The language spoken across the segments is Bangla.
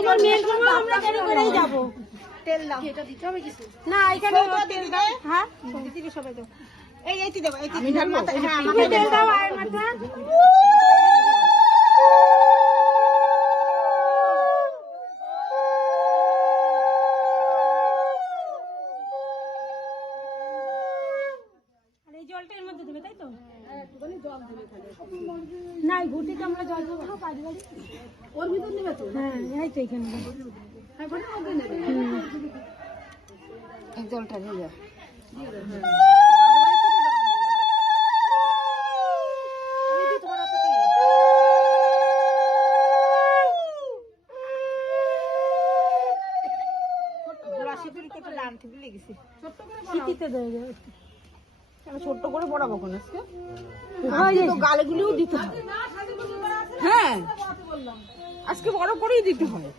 তোমার মেয়ের জন্য আমরা দেরি করেই যাব। তেল দাও, এটা দিতে হবে কিছু না এখানে তেল দাও। হ্যাঁ দিদি সবাই দাও। এইটি দেবো, এইটি আমি ঢালবো। হ্যাঁ আমাকে তেল দাও আর মাথা। আর এই জলটা এর মধ্যে দেবে তাই তো? একটুখানি জল দেবে খালি। না এই ঘুটিতে আমরা জল দেবো না পাঁচ বাড়ি। ওর ভিতর নেবে তো? হ্যাঁ এই তো এখানে হ্যাঁ, ঘরের মধ্যে নেবে। এই জলটা দিয়ে দাও। ছোট্ট করে বড়াবো কোন আজকে? গালেগুলিও দিতে হবে। হ্যাঁ আজকে বড় করেই দিতে হবে।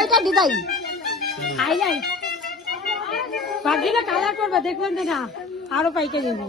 ওইটা দিদাই হাইলাইট ভাবছিলাম কালার করবে, দেখবেন না আরো পাইকে যাবে।